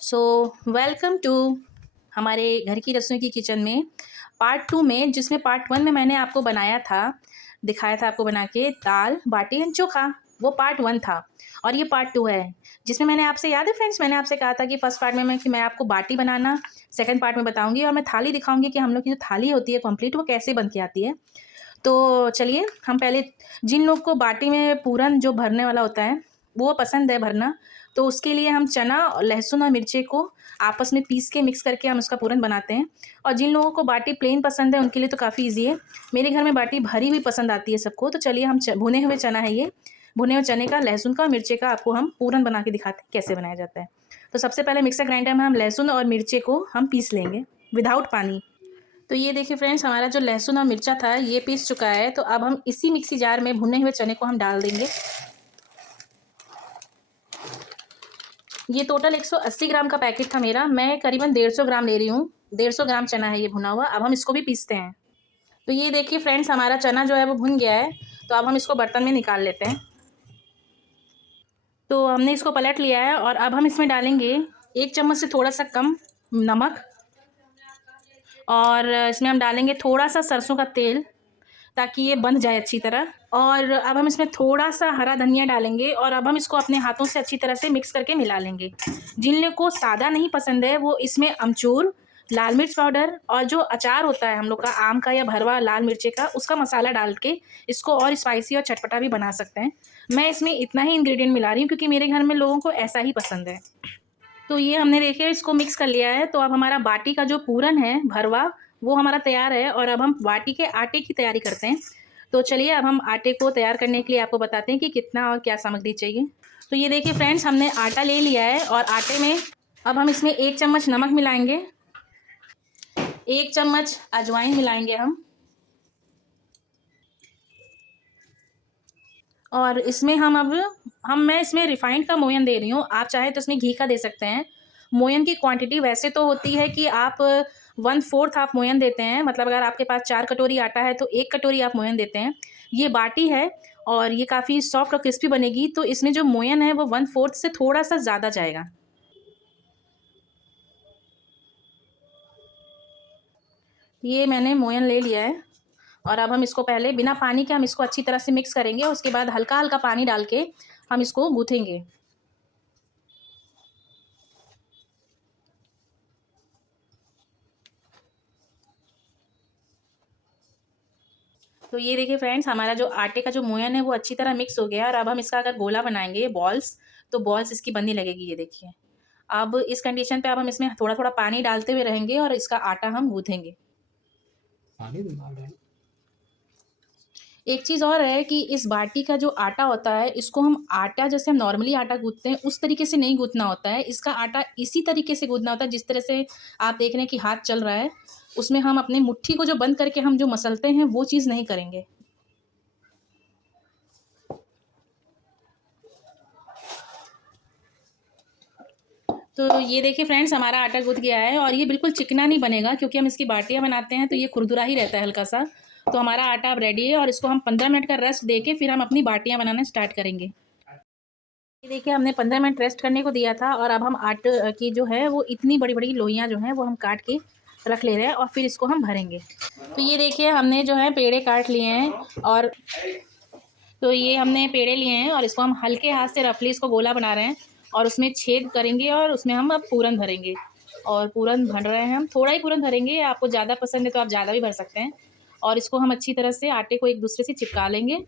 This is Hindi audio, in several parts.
सो वेलकम टू हमारे घर की रसोई की किचन में पार्ट टू में, जिसमें पार्ट वन में मैंने आपको बनाया था, दिखाया था आपको बना के दाल बाटी एंड चोखा। वो पार्ट वन था और ये पार्ट टू है, जिसमें मैंने आपसे याद है फ्रेंड्स, मैंने आपसे कहा था कि फर्स्ट पार्ट में मैं आपको बाटी बनाना सेकंड पार्ट में बताऊंगी और मैं थाली दिखाऊंगी कि हम लोग की जो थाली होती है कंप्लीट वो कैसे बन के आती है। तो चलिए हम पहले, जिन लोग को बाटी में पूरन जो भरने वाला होता है वो पसंद है भरना, तो उसके लिए हम चना लहसुन और मिर्ची को आपस में पीस के मिक्स करके हम उसका पूरन बनाते हैं। और जिन लोगों को बाटी प्लेन पसंद है उनके लिए तो काफ़ी इजी है। मेरे घर में बाटी भरी हुई पसंद आती है सबको। तो चलिए हम भुने हुए चना है ये, भुने हुए चने का, लहसुन का और मिर्ची का आपको हम पूरन बना के दिखाते हैं कैसे बनाया जाता है। तो सबसे पहले मिक्सर ग्राइंडर में हम लहसुन और मिर्ची को हम पीस लेंगे विदाउट पानी। तो ये देखिए फ्रेंड्स, हमारा जो लहसुन और मिर्चा था ये पीस चुका है। तो अब हम इसी मिक्सी जार में भुने हुए चने को हम डाल देंगे। ये टोटल 180 ग्राम का पैकेट था मेरा, मैं करीबन 150 ग्राम ले रही हूँ। 150 ग्राम चना है ये भुना हुआ। अब हम इसको भी पीसते हैं। तो ये देखिए फ्रेंड्स, हमारा चना जो है वो भुन गया है। तो अब हम इसको बर्तन में निकाल लेते हैं। तो हमने इसको पलट लिया है और अब हम इसमें डालेंगे 1 चम्मच से थोड़ा सा कम नमक, और इसमें हम डालेंगे थोड़ा सा सरसों का तेल ताकि ये बंध जाए अच्छी तरह। और अब हम इसमें थोड़ा सा हरा धनिया डालेंगे और अब हम इसको अपने हाथों से अच्छी तरह से मिक्स करके मिला लेंगे। जिन लोगों को सादा नहीं पसंद है वो इसमें अमचूर, लाल मिर्च पाउडर और जो अचार होता है हम लोग का आम का या भरवा लाल मिर्चे का, उसका मसाला डाल के इसको और स्पाइसी और चटपटा भी बना सकते हैं। मैं इसमें इतना ही इंग्रेडिएंट मिला रही हूँ क्योंकि मेरे घर में लोगों को ऐसा ही पसंद है। तो ये हमने देखिए इसको मिक्स कर लिया है। तो अब हमारा बाटी का जो पूरन है भरवा वो हमारा तैयार है और अब हम बाटी के आटे की तैयारी करते हैं। तो चलिए अब हम आटे को तैयार करने के लिए आपको बताते हैं कि कितना और क्या सामग्री चाहिए। तो ये देखिए फ्रेंड्स, हमने आटा ले लिया है और आटे में अब हम इसमें 1 चम्मच नमक मिलाएंगे, 1 चम्मच अजवाइन मिलाएंगे हम, और इसमें मैं इसमें रिफाइंड का मोयन दे रही हूँ। आप चाहे तो इसमें घी का दे सकते हैं। मोयन की क्वांटिटी वैसे तो होती है कि आप 1/4 आप मोयन देते हैं, मतलब अगर आपके पास 4 कटोरी आटा है तो 1 कटोरी आप मोयन देते हैं। ये बाटी है और ये काफ़ी सॉफ्ट और क्रिस्पी बनेगी, तो इसमें जो मोयन है वो 1/4 से थोड़ा सा ज़्यादा जाएगा। ये मैंने मोयन ले लिया है और अब हम इसको पहले बिना पानी के हम इसको अच्छी तरह से मिक्स करेंगे। उसके बाद हल्का हल्का पानी डाल के हम इसको गूँथेंगे। तो ये देखिए फ्रेंड्स, हमारा जो आटे का जो मोयन है वो अच्छी तरह मिक्स हो गया है और अब हम इसका अगर गोला बनाएंगे बॉल्स, तो बॉल्स इसकी बनने लगेगी। ये देखिए, अब इस कंडीशन पे अब हम इसमें थोड़ा थोड़ा पानी डालते हुए रहेंगे और इसका आटा हम गूँथेंगे। पानी भी डाल रहे हैं। एक चीज़ और है कि इस बाटी का जो आटा होता है इसको हम आटा, जैसे हम नॉर्मली आटा गूँथते हैं उस तरीके से नहीं गूँथना होता है। इसका आटा इसी तरीके से गूँथना होता है जिस तरह से आप देख रहे हैं कि हाथ चल रहा है, उसमें हम अपने मुट्ठी को जो बंद करके हम जो मसलते हैं वो चीज़ नहीं करेंगे। तो ये देखिए फ्रेंड्स, हमारा आटा गूँथ गया है और ये बिल्कुल चिकना नहीं बनेगा क्योंकि हम इसकी बाटियाँ बनाते हैं तो ये खुरदुरा ही रहता है हल्का सा। तो हमारा आटा अब रेडी है और इसको हम 15 मिनट का रेस्ट दे के फिर हम अपनी बाटियाँ बनाना स्टार्ट करेंगे। ये देखिए, हमने 15 मिनट रेस्ट करने को दिया था और अब हम आटे की जो है वो इतनी बड़ी बड़ी लोइयाँ जो हैं वो हम काट के रख ले रहे हैं और फिर इसको हम भरेंगे। तो ये देखिए, हमने जो है पेड़े काट लिए हैं और तो ये हमने पेड़े लिए हैं और इसको हम हल्के हाथ से रफली इसको गोला बना रहे हैं और उसमें छेद करेंगे और उसमें हम अब पूरन भरेंगे। और पूरन भर रहे हैं हम, थोड़ा ही पूरन भरेंगे, आपको ज़्यादा पसंद है तो आप ज़्यादा भी भर सकते हैं। और इसको हम अच्छी तरह से आटे को एक दूसरे से चिपका लेंगे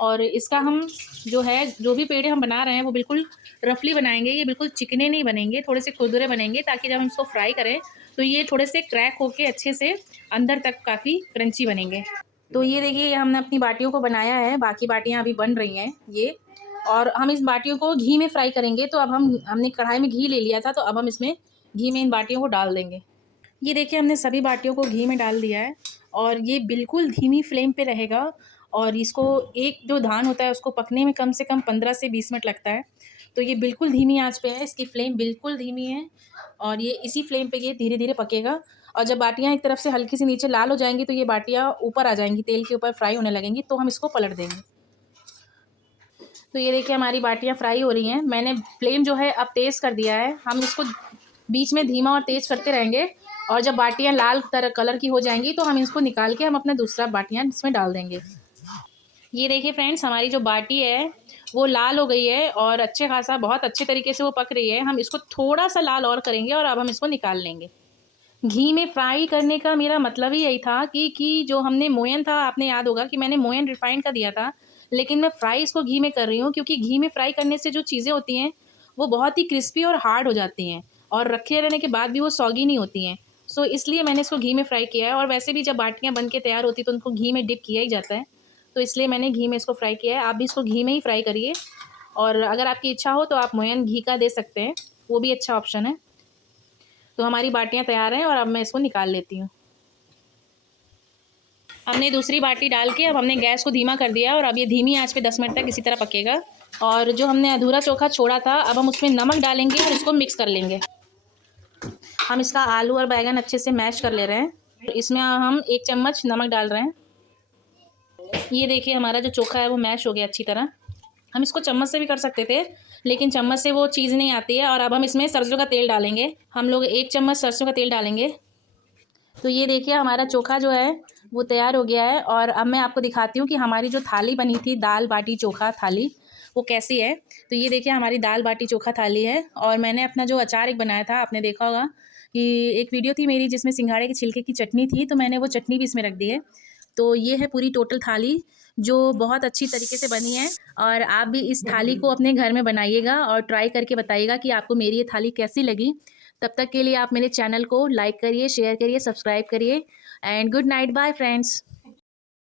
और इसका हम जो है, जो भी पेड़े हम बना रहे हैं वो बिल्कुल रफली बनाएंगे। ये बिल्कुल चिकने नहीं बनेंगे, थोड़े से खुरदुरे बनेंगे ताकि जब हम इसको फ्राई करें तो ये थोड़े से क्रैक होके अच्छे से अंदर तक काफ़ी क्रंची बनेंगे। तो ये देखिए, ये हमने अपनी बाटियों को बनाया है, बाकी बाटियाँ अभी बन रही हैं ये। और हम इस बाटियों को घी में फ्राई करेंगे। तो अब हमने कढ़ाई में घी ले लिया था, तो अब हम इसमें घी में इन बाटियों को डाल देंगे। ये देखिए, हमने सभी बाटियों को घी में डाल दिया है और ये बिल्कुल धीमी फ्लेम पे रहेगा। और इसको, एक जो धान होता है उसको पकने में कम से कम 15 से 20 मिनट लगता है। तो ये बिल्कुल धीमी आंच पे है, इसकी फ्लेम बिल्कुल धीमी है और ये इसी फ्लेम पे ये धीरे धीरे पकेगा। और जब बाटियाँ एक तरफ से हल्की सी नीचे लाल हो जाएंगी तो ये बाटियाँ ऊपर आ जाएंगी, तेल के ऊपर फ्राई होने लगेंगी, तो हम इसको पलट देंगे। तो ये देखिए, हमारी बाटियाँ फ्राई हो रही हैं। मैंने फ्लेम जो है अब तेज़ कर दिया है। हम इसको बीच में धीमा और तेज़ करते रहेंगे। और जब बाटियाँ लाल तरह कलर की हो जाएंगी तो हम इसको निकाल के हम अपना दूसरा बाटियाँ इसमें डाल देंगे। ये देखिए फ्रेंड्स, हमारी जो बाटी है वो लाल हो गई है और अच्छे खासा बहुत अच्छे तरीके से वो पक रही है। हम इसको थोड़ा सा लाल और करेंगे और अब हम इसको निकाल लेंगे। घी में फ्राई करने का मेरा मतलब ही यही था कि जो हमने मोयन था, आपने याद होगा कि मैंने मोयन रिफाइंड का दिया था, लेकिन मैं फ्राई इसको घी में कर रही हूँ क्योंकि घी में फ्राई करने से जो चीज़ें होती हैं वो बहुत ही क्रिस्पी और हार्ड हो जाती हैं और रखे रहने के बाद भी वो सॉगी नहीं होती हैं। सो इसलिए मैंने इसको घी में फ्राई किया है। और वैसे भी जब बाटियाँ बन के तैयार होती तो उनको घी में डिप किया ही जाता है, तो इसलिए मैंने घी में इसको फ्राई किया है। आप भी इसको घी में ही फ्राई करिए और अगर आपकी इच्छा हो तो आप मोयन घी का दे सकते हैं, वो भी अच्छा ऑप्शन है। तो हमारी बाटियाँ तैयार हैं और अब मैं इसको निकाल लेती हूँ। हमने दूसरी बाटी डाल के अब हमने गैस को धीमा कर दिया और अब ये धीमी आंच पे 10 मिनट तक इसी तरह पकेगा। और जो हमने अधूरा चोखा छोड़ा था अब हम उसमें नमक डालेंगे और इसको मिक्स कर लेंगे। हम इसका आलू और बैंगन अच्छे से मैश कर ले रहे हैं। इसमें हम 1 चम्मच नमक डाल रहे हैं। ये देखिए हमारा जो चोखा है वो मैश हो गया अच्छी तरह। हम इसको चम्मच से भी कर सकते थे, लेकिन चम्मच से वो चीज़ नहीं आती है। और अब हम इसमें सरसों का तेल डालेंगे। हम लोग 1 चम्मच सरसों का तेल डालेंगे। तो ये देखिए हमारा चोखा जो है वो तैयार हो गया है। और अब मैं आपको दिखाती हूँ कि हमारी जो थाली बनी थी, दाल बाटी चोखा थाली, वो कैसी है। तो ये देखिए हमारी दाल बाटी चोखा थाली है। और मैंने अपना जो अचार एक बनाया था, आपने देखा होगा कि एक वीडियो थी मेरी जिसमें सिंघाड़े के छिलके की चटनी थी, तो मैंने वो चटनी भी इसमें रख दी है। तो ये है पूरी टोटल थाली जो बहुत अच्छी तरीके से बनी है। और आप भी इस थाली को अपने घर में बनाइएगा और ट्राई करके बताइएगा कि आपको मेरी ये थाली कैसी लगी। तब तक के लिए आप मेरे चैनल को लाइक करिए, शेयर करिए, सब्सक्राइब करिए and good night, bye friends.